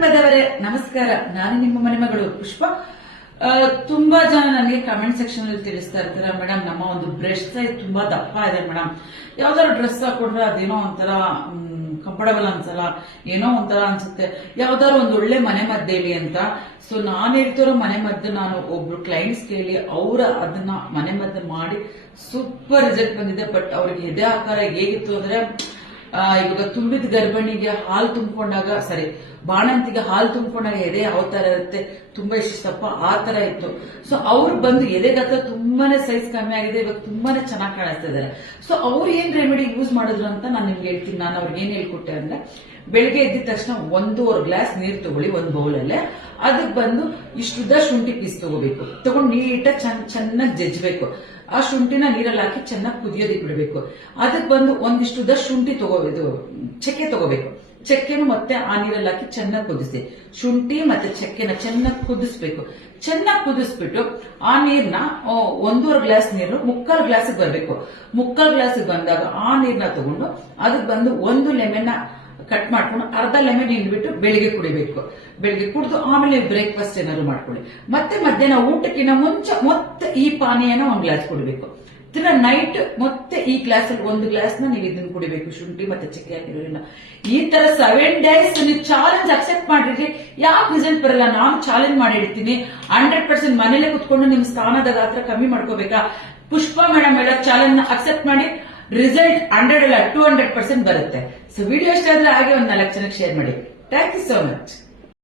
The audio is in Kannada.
ಕುಟುಂಬದವರೇ ನಮಸ್ಕಾರ. ನಾನು ನಿಮ್ಮ ಮನೆ ಮಗಳು ಪುಷ್ಪ. ತುಂಬಾ ಜನ ನನಗೆ ಕಮೆಂಟ್ ಸೆಕ್ಷನ್ ಅಲ್ಲಿ ತಿಳಿಸ್ತಾ ಇರ್ತಾರೆ, ಮೇಡಮ್ ನಮ್ಮ ಒಂದು ಬ್ರೆಸ್ಟ್ ಸೈಜ್ ತುಂಬಾ ದಪ್ಪ ಇದೆ ಮೇಡಮ್, ಯಾವ್ದಾದ್ರು ಡ್ರೆಸ್ ಹಾಕೊಂಡ್ರೆ ಅದೇನೋ ಒಂಥರ ಕಂಫರ್ಟಬಲ್ ಅನ್ಸಲ್ಲ, ಏನೋ ಒಂಥರ ಅನ್ಸುತ್ತೆ, ಯಾವ್ದಾದ್ರು ಒಂದು ಒಳ್ಳೆ ಮನೆ ಮದ್ದು ಹೇಳಿ ಅಂತ. ಸೊ ನಾನು ಹೇಳ್ತಿರೋ ಮನೆ ಮದ್ದು ನಾನು ಒಬ್ರು ಕ್ಲೈಂಟ್ಸ್ ಕೇಳಿ ಅವ್ರ ಅದನ್ನ ಮನೆ ಮದ್ದು ಮಾಡಿ ಸೂಪರ್ ರಿಸಲ್ಟ್ ಬಂದಿದೆ. ಬಟ್ ಅವ್ರಿಗೆ ಎದೆ ಆಕಾರ ಹೇಗಿತ್ತು ಅಂದ್ರೆ, ಇವಾಗ ತುಂಬಿದ ಗರ್ಭಿಣಿಗೆ ಹಾಲು ತುಂಬಿಕೊಂಡಾಗ ಬಾಣಂತಿಗೆ ಹಾಲು ತುಂಬಿಕೊಂಡಾಗ ಎದೆ ಯಾವ ತರ ಇರುತ್ತೆ, ತುಂಬಾ ಇಷ್ಟಪ್ಪ ಆ ತರ ಇತ್ತು. ಸೊ ಅವ್ರು ಬಂದು ಎದೆಗತ್ತ ತುಂಬಾನೇ ಸೈಜ್ ಕಮ್ಮಿ ಆಗಿದೆ, ಇವಾಗ ತುಂಬಾನೇ ಚೆನ್ನಾಗಿ ಕಾಣಿಸ್ತಾ ಇದಾರೆ. ಸೊ ಅವ್ರು ಏನ್ ರೆಮಿಡಿ ಯೂಸ್ ಮಾಡಿದ್ರು ಅಂತ ನಾನು ನಿಮ್ಗೆ ಹೇಳ್ತೀನಿ. ನಾನು ಅವ್ರಿಗೆ ಏನ್ ಹೇಳ್ಕೊಟ್ಟೆ ಅಂದ್ರೆ, ಬೆಳಿಗ್ಗೆ ಎದ್ದಿದ ತಕ್ಷಣ 1.5 ಗ್ಲಾಸ್ ನೀರ್ ತಗೊಳ್ಳಿ ಒಂದು ಬೌಲಲ್ಲೇ. ಅದಕ್ಕೆ ಬಂದು ಇಷ್ಟುದ್ದ ಶುಂಠಿ ಪೀಸ್ ತಗೋಬೇಕು, ತಗೊಂಡು ನೀಟಾಗಿ ಚೆನ್ನಾಗಿ ಜಜ್ಬೇಕು. ಆ ಶುಂಠಿನ ನೀರಲ್ಲಿ ಹಾಕಿ ಚೆನ್ನಾಗಿ ಕುದಿಯೋದಕ್ಕೆ ಬಿಡಬೇಕು. ಅದಕ್ಕೆ ಬಂದು ಒಂದಿಷ್ಟುದ್ದ ಶುಂಠಿ ಚಕ್ಕೆ ತಗೋಬೇಕು. ಚಕ್ಕೆನು ಮತ್ತೆ ಆ ನೀರಲ್ಲಿ ಹಾಕಿ ಚೆನ್ನಾಗಿ ಕುದಿಸಿ, ಶುಂಠಿ ಮತ್ತೆ ಚಕ್ಕೆನ ಚೆನ್ನಾಗಿ ಕುದಿಸ್ಬೇಕು. ಚೆನ್ನಾಗಿ ಕುದಿಸ್ಬಿಟ್ಟು ಆ ನೀರ್ನ 1.5 ಗ್ಲಾಸ್ ನೀರು 3/4 ಗ್ಲಾಸಿಗೆ ಬರಬೇಕು. 3/4 ಗ್ಲಾಸಿಗೆ ಬಂದಾಗ ಆ ನೀರ್ನ ತಗೊಂಡು ಅದಕ್ಕೆ ಬಂದು 1 ಲೆಮನ್ ಕಟ್ ಮಾಡ್ಕೊಂಡು ಅರ್ಧ ಲೆಮನ್ ಹಿಂಡ್ಬಿಟ್ಟು ಬೆಳಿಗ್ಗೆ ಕುಡಿಬೇಕು. ಬೆಳಿಗ್ಗೆ ಕುಡಿದು ಆಮೇಲೆ ಬ್ರೇಕ್ಫಾಸ್ಟ್ ಏನಾದ್ರು ಮಾಡ್ಕೊಳ್ಳಿ. ಮತ್ತೆ ಮಧ್ಯಾಹ್ನ ಊಟಕ್ಕಿಂತ ಮುಂಚೆ ಮತ್ತೆ ಈ ಪಾನೀಯನ 1 ಗ್ಲಾಸ್ ಕುಡಿಬೇಕು. ತಿರ್ಗಾ ನೈಟ್ ಮತ್ತೆ ಈ ಗ್ಲಾಸ್ ಅಲ್ಲಿ 1 ಗ್ಲಾಸ್ ನೀವು ಇದನ್ನ ಕುಡಿಬೇಕು, ಶುಂಠಿ ಮತ್ತೆ ಚಕ್ಕೆ ಹಾಕಿರೋದ್ರಿಂದ. ಈ ತರ 7 ಡೇಸ್ ನೀವು ಚಾಲೆಂಜ್ ಅಕ್ಸೆಪ್ಟ್ ಮಾಡಿದ್ರೆ ಯಾಕೆ ರಿಸಲ್ಟ್ ಬರಲ್ಲ? ನಾನು ಚಾಲೆಂಜ್ ಮಾಡಿ ಹೇಳ್ತೀನಿ, 100% ಮನೇಲೆ ಕುತ್ಕೊಂಡು ನಿಮ್ ಸ್ಥಾನದ ಗಾತ್ರ ಕಮ್ಮಿ ಮಾಡ್ಕೋಬೇಕಾ? ಪುಷ್ಪ ಮೇಡಮ್ ಹೇಳೋ ಚಾಲೆಂಜ್ ಅಕ್ಸೆಪ್ಟ್ ಮಾಡಿ, ರಿಸಲ್ಟ್ 100 ಅಲ್ಲ 200% ಬರುತ್ತೆ. ಸೊ ವಿಡಿಯೋ ಇಷ್ಟ ಆದ್ರೆ ಹಾಗೆ ಒಂದು 4 ಜನಕ್ಕೆ ಶೇರ್ ಮಾಡಿ. Thank you so much.